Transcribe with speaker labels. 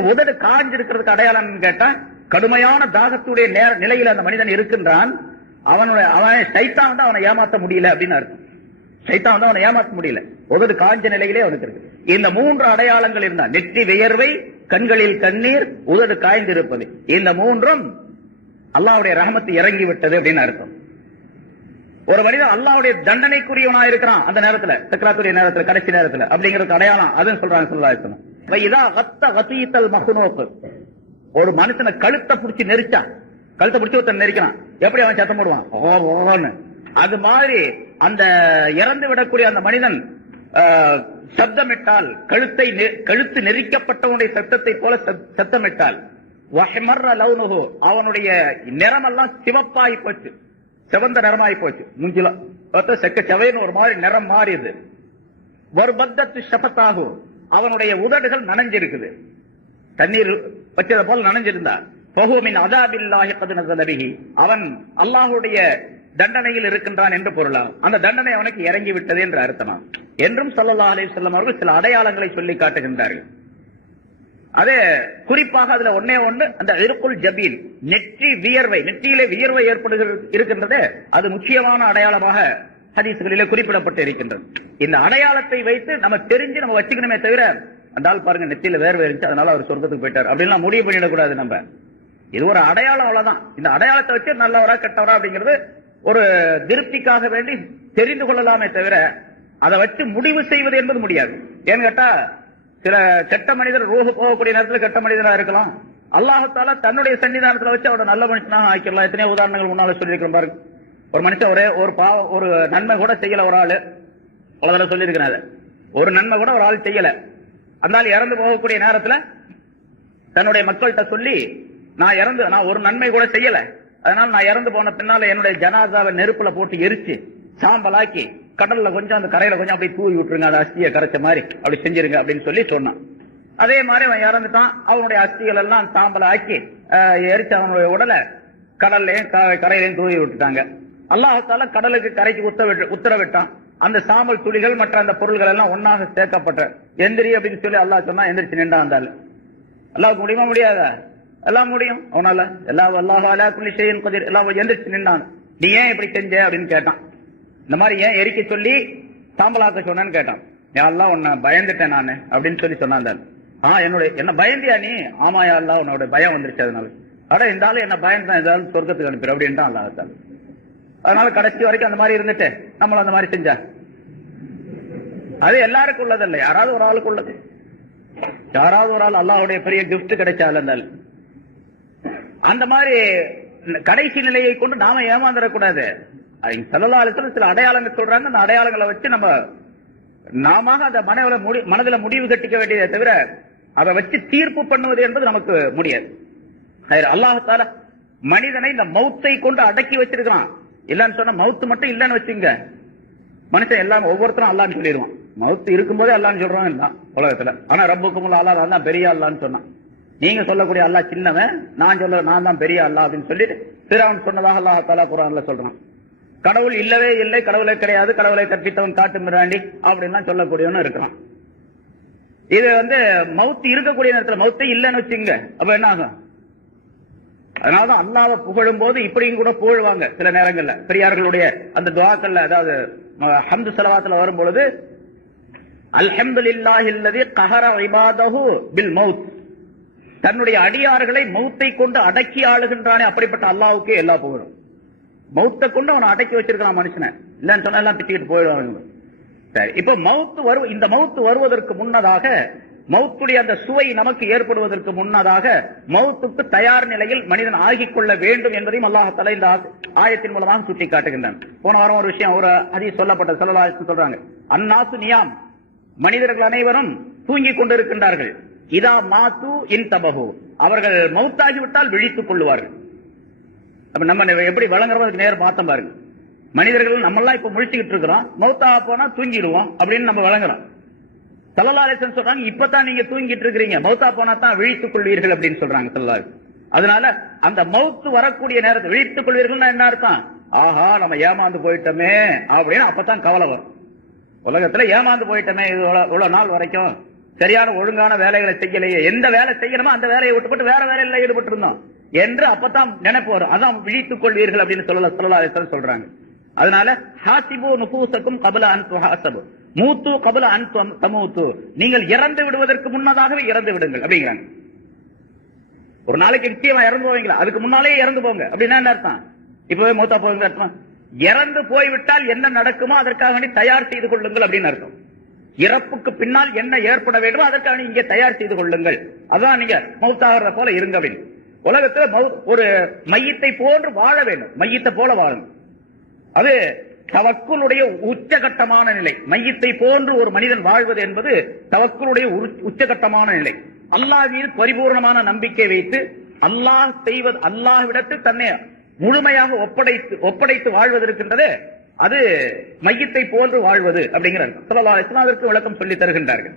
Speaker 1: உதடு காஞ்சிருக்கிறதுக்கு அடையாளம் கேட்டா கடுமையான தாகத்துடைய நேர நிலையில் அந்த மனிதன் இருக்கின்றான். அவனுடைய அவன் சைத்தான் வந்து அவனை ஏமாத்த முடியல அப்படின்னு அர்த்தம். சைத்தான் வந்து அவனை ஏமாத்த முடியல. உதடு காஞ்ச நிலையிலே அவனுக்கு இருக்கு. இந்த மூன்று அடையாளங்கள் இருந்தா நெற்றி வியர்வை கண்களில் கண்ணீர் உதடு காய்ந்திருப்பது. இந்த மூன்றும் அல்லாவுடைய ரகமத்து இறங்கி விட்டது அப்படின்னு அர்த்தம். ஒரு மனிதன் அல்லாவுடைய தண்டனைக்குரியவனா இருக்கிறான் அந்த நேரத்துல சக்கராத்துடைய நேரத்துல கடைசி நேரத்துல அப்படிங்கிறது அடையாளம் அதுன்னு சொல்றாங்க சொல்லலாம் ஒரு மனுஷனை கழுத்தை பிடிச்சி நெரிச்சான். கழுத்தை பிடிச்சி ஒருத்தன் நெரிக்கிறான். எப்படி அவன் சத்தம் போடுவான்? ஓ ஓன்னு. அது மாதிரி அந்த இறந்து விடக்கூடிய அந்த மனிதன் ஆஹ், சப்தமிட்டால் கழுத்தை நெ- கழுத்து நெரிக்கப்பட்டவனுடைய சத்தத்தை போல சத்- சத்தமிட்டால் அவனுடைய நிறமெல்லாம் சிவப்பாகி போச்சு. சிவந்த நிறமாகி போச்சு. மூஞ்சில. செக்க செவைன்னு ஒரு மாதிரி நிறம் மாறியது. ஒரு பத்தத்து சபத்தாகும் அவனுடைய உதடுகள் நனைஞ்சிருக்குது. தண்ணீர் வச்சத போல நனைஞ்சிருந்தா. பகுமின் அதாபில்லாஹி கது அவன் அல்லாஹுடைய தண்டனையில் இருக்கின்றான் என்று பொருளாகும். அந்த தண்டனை அவனுக்கு இறங்கி விட்டது என்று அர்த்தமாம் என்றும் ஸல்லல்லாஹு அலி சொல்லம் அவர்கள் சில அடையாளங்களை சொல்லி காட்டுகின்றார்கள். அதே குறிப்பாக அதுல ஒன்னே ஒண்ணு அந்த இருக்குல் ஜபீன் நெற்றி வியர்வை நெற்றியிலே வியர்வை ஏற்படுகிறது இருக்கின்றதே அது முக்கியமான அடையாளமாக ஹதீஸ்களிலே குறிப்பிடப்பட்டு இருக்கின்றது. இந்த அடையாளத்தை வைத்து நம்ம தெரிஞ்சு நம்ம வச்சுக்கணுமே தவிர அந்த ஆள் பாருங்க நெத்தியில வேர்வை இருந்துச்சு அதனால அவர் சொர்க்கத்துக்கு போயிட்டார். அப்படின்லாம் முடிவு பண்ணிடக்கூடாது நம்ம. இது ஒரு அடையாளம் அவ்வளவுதான். இந்த அடையாளத்தை வச்சு நல்லவரா கெட்டவரா அப்படிங்கிறது ஒரு திருப்திக்காக வேண்டி தெரிந்து கொள்ளலாமே தவிர அதை வச்சு முடிவு செய்வது என்பது முடியாது. ஏன்னு கேட்டா சில கெட்ட மனிதர் ரூஹு போகக்கூடிய நேரத்துல கெட்ட மனிதரா இருக்கலாம். அல்லாஹத்தால தன்னுடைய சன்னிதானத்துல வச்சு அவரை நல்ல மனுஷனாக ஆக்கிடலாம். எத்தனையோ உதாரணங்கள் முன்னால சொல்லியிருக்கிறோம் பாருங்க. ஒரு மனுஷன் ஒரே ஒரு பாவ ஒரு நன்மை கூட செய்யல ஒரு ஆளு. அவ்வளவு சொல்லியிருக்கிறாரு. ஒரு நன்மை கூட ஒரு ஆள் செய்யல. அந்த ஆள் இறந்து போகக்கூடிய நேரத்தில் தன்னுடைய மக்கள்கிட்ட சொல்லி நான் இறந்து நான் ஒரு நன்மை கூட செய்யல. அதனால நான் இறந்து போன பின்னால என்னுடைய ஜனாதாவை நெருப்புல போட்டு எரிச்சு சாம்பலாக்கி கடல்ல கொஞ்சம் அந்த கரையில கொஞ்சம் அப்படியே தூவி விட்டுருங்க அந்த அஸ்தியை கரைச்ச மாதிரி. அப்படி செஞ்சிருங்க அப்படின்னு சொல்லி சொன்னான். அதே மாதிரி அவன் இறந்துட்டான். அவனுடைய அஸ்திகள் எல்லாம் சாம்பலாக்கி எரிச்சு அவனுடைய உடலை கடல்லையும் க- கரையிலையும் தூவி விட்டுட்டாங்க. அல்லாஹால கடலுக்கு கரைக்கு உத்தரவிட்டான். அந்த சாம்பல் துளிகள் மற்ற அந்த பொருள்கள் எல்லாம் ஒன்னாக சேர்க்கப்பட்ட. எந்திரி அப்படின்னு சொல்லி அல்லாஹ் சொன்னா எந்திரிச்சு நின்றா இருந்தாலும் அல்லாவுக்கு முடியுமா முடியாத? எல்லாம் முடியும். அவனால எல்லா அல்லாஹ் அலா குல்லி ஷைஇன் எல்லாம் எந்திரிச்சு நின்றான். நீ ஏன் இப்படி செஞ்ச அப்படின்னு கேட்டான். இந்த மாதிரி ஏன் எரிக்க சொல்லி சாம்பலாக்க சொன்னேன்னு கேட்டான். யாரெல்லாம் உன்னை பயந்துட்டேன் நானு அப்படின்னு சொல்லி சொன்னான் அந்த ஆ என்னுடைய என்ன பயந்தியா நீ? ஆமா யா உன்னோட பயம் வந்துருச்சு அதனால. அட இந்த ஆளு என்ன பயந்தான் ஏதாவது சொர்க்கத்துக்கு அனுப்பிடு அப்படின்ட்டான் அல்லாஹ் அதனால கடைசி வரைக்கும் அந்த மாதிரி இருந்துட்டு நம்மள அந்த மாதிரி செஞ்சா. அது எல்லாருக்கும் உள்ளதல்ல. யாராவது ஒரு ஆளுக்கு உள்ளது. யாராவது ஒரு ஆள் அல்லாவுடைய பெரிய கிஃப்ட் கிடைச்சால அந்த மாதிரி கடைசி நிலையை கொண்டு நாம ஏமாந்துடக்கூடாது. சல்லா அலிஸ்லாம் சில அடையாளங்கள் சொல்றாங்க. அந்த அடையாளங்களை வச்சு நம்ம நாம அந்த மனதில முடி மனதில் முடிவு கட்டிக்க வேண்டியதை தவிர அதை வச்சு தீர்ப்பு பண்ணுவது என்பது நமக்கு முடியாது. அல்லாஹால மனிதனை இந்த மௌத்தை கொண்டு அடக்கி வச்சிருக்கிறான். இல்லன்னு சொன்னா மவுத்து மட்டும் இல்லன்னு வச்சுங்க. மனுஷன் எல்லாம் ஒவ்வொருத்தரும் அல்லான்னு சொல்லிடுவான். மவுத்து இருக்கும்போதே அல்லான்னு சொல்றான் எல்லாம் உலகத்துல. ஆனா ரப்புக்கும் அல்லா நான் தான் பெரிய அல்லான்னு சொன்னான். நீங்க சொல்லக்கூடிய அல்லாஹ் சின்னவன் நான் சொல்ல நான் தான் பெரிய அல்லா அப்படின்னு சொல்லிட்டு பிறவன் சொன்னதாக அல்லாஹ் தாலா குரான்ல சொல்றான். கடவுள் இல்லவே இல்லை கடவுளே கிடையாது கடவுளை கற்பித்தவன் காட்டு மிராண்டி அப்படின்லாம் சொல்லக்கூடியவனும் இருக்கிறான். இது வந்து மவுத்து இருக்கக்கூடிய நேரத்தில் மவுத்தே இல்லைன்னு வச்சுங்க. அப்ப என்ன ஆகும்? அதனாலதான் அல்லாவை புகழும் போது இப்படியும் கூட புகழுவாங்க சில நேரங்கள்ல. பெரியார்களுடைய அந்த துவாக்கள்ல அதாவது ஹம்து செலவாத்துல வரும் பொழுது அல்ஹம்துலில்லாஹி கஹர இபாதஹு பில் மவுத் தன்னுடைய அடியார்களை மௌத்தை கொண்டு அடக்கி ஆளுகின்றானே அப்படிப்பட்ட அல்லாஹ்வுக்கு எல்லா புகழும். மௌத்தை கொண்டு அவனை அடக்கி வச்சிருக்கான் மனுஷனை. இல்லன்னு சொன்னா எல்லாம் திட்டிட்டு போயிடுவாங்க சரி இப்ப மவுத்து வரு இந்த மவுத்து வருவதற்கு முன்னதாக மவுத்துடைய அந்த சுவை நமக்கு ஏற்படுவதற்கு முன்னதாக மவுத்துக்கு தயார் நிலையில் மனிதன் ஆகிக் கொள்ள வேண்டும் என்பதையும் அல்லாஹால இந்த ஆயத்தின் மூலமாக சுட்டி காட்டுகின்றான் போன வாரம் ஒரு விஷயம் ஒரு அதிக சொல்லப்பட்ட சொல்லலாசன் சொல்றாங்க. அந்நாசு நியாம். மனிதர்கள் அனைவரும் தூங்கிக் கொண்டிருக்கின்றார்கள். இதா மாத்து இன் தபகு அவர்கள் மௌத்தாகிவிட்டால் விழித்துக் கொள்வார்கள் அப்ப நம்ம எப்படி வழங்குறதுக்கு நேரம் பார்த்தோம் பாருங்க. மனிதர்கள் நம்மெல்லாம் இப்ப முழிச்சுக்கிட்டு இருக்கிறோம். மௌத்தாக போனா தூங்கிடுவோம் அப்படின்னு நம்ம வழங்குறோம் சல்லல்லாஹு சொல்றாங்க இப்பதான் நீங்க தூங்கிட்டு இருக்கிறீங்க மௌத்தா போனா தான் விழித்துக் கொள்வீர்கள் அப்படின்னு சொல்றாங்க சல்லல்லாஹு அதனால அந்த மௌத்து வரக்கூடிய நேரத்தை விழித்துக் கொள்வீர்கள்னா என்ன அர்த்தம்? ஆஹா நம்ம ஏமாந்து போயிட்டோமே அப்படின்னு அப்பதான் கவலை வரும். உலகத்துல ஏமாந்து போயிட்டோமே இது இவ்வளவு- நாள் வரைக்கும் சரியான ஒழுங்கான வேலைகளை செய்யலையே. எந்த வேலை செய்யணுமோ அந்த வேலையை விட்டுப்பட்டு வேற வேலையில ஈடுபட்டு இருந்தோம் என்று அப்பதான் நினைப்பு வரும். அதான் விழித்துக் கொள்வீர்கள் அப்படின்னு சொல்லல சொல்லலாசன் சொல்றாங்க. அதனால ஹாசிபு நுபூசக்கும் கபல அன்பு ஹாசபு மூத்து கபல அன் தமூத்து. நீங்கள் இறந்து விடுவதற்கு முன்னதாகவே இறந்து விடுங்கள் அப்படிங்கிறாங்க. ஒரு நாளைக்கு நிச்சயமா இறந்து போவீங்களா? அதுக்கு முன்னாலே இறந்து போங்க. அப்படின்னா என்ன அர்த்தம்? இப்பவே மூத்தா போவீங்க அர்த்தம்? இறந்து போய்விட்டால் என்ன நடக்குமோ அதற்காக வேண்டி தயார் செய்து கொள்ளுங்கள் அப்படின்னு அர்த்தம். இறப்புக்கு பின்னால் என்ன ஏற்பட வேண்டுமோ அதற்காக இங்கே தயார் செய்து கொள்ளுங்கள். அதான் நீங்க மவுத்தாகிறத போல இருங்க அப்படின்னு. உலகத்துல மௌ- ஒரு மையத்தை போன்று வாழ வேண்டும். மையத்தை போல வாழணும். அது தவக்குளுடைய உச்சகட்டமான நிலை. மையத்தை போன்று ஒரு மனிதன் வாழ்வது என்பது தவக்குளுடைய உரு- உச்சகட்டமான நிலை. அல்லாஹ் மீது பரிபூர்ணமான நம்பிக்கை வைத்து அல்லாஹ் செய்வது அல்லாஹ்விடத்தில் தன்னை முழுமையாக ஒப்படைத்து ஒப்படைத்து வாழ்வது இருக்கின்றது அது மையத்தை போன்று வாழ்வது அப்படிங்கிறார் சொல்லலாம் விளக்கம் சொல்லி தருகின்றார்கள்.